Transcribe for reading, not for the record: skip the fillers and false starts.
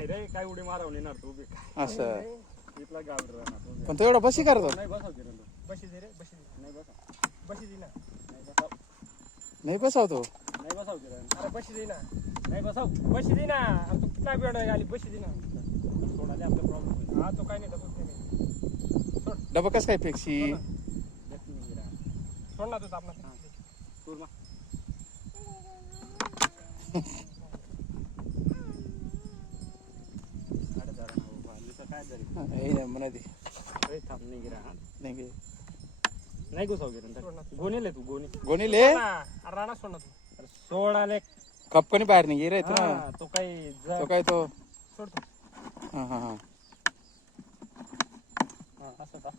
नाही रे काय उडी मारावं नेणार तू बी असं इथला गावड राहणार पण तो एवढा बशी करतो नाही बसवते रे तू बशी दे रे बशी दे. नाही बसव बशी दे ना नाही बसव नाही बसवतो नाही बसवते रे अरे बशी दे ना नाही बसव बशी दे ना अरे तू कितना वेळ आली बशी दे ना सोडाले आपला प्रॉब्लेम हा तो काय नाही दबून नाही डबा कस काय फेकशी सोड ना तू आपला तूर काय झालं म्हणा दे थांब नाही गिरा नाही गे. नाही घुसाव गिरा गोणीले तू गोणी गोणीले अरे राणा सोड ना तू सोडाले कपकनी बाहेर नाही गे रे तू ना तो काही तो काय तो सोड तू हा हा हा असं का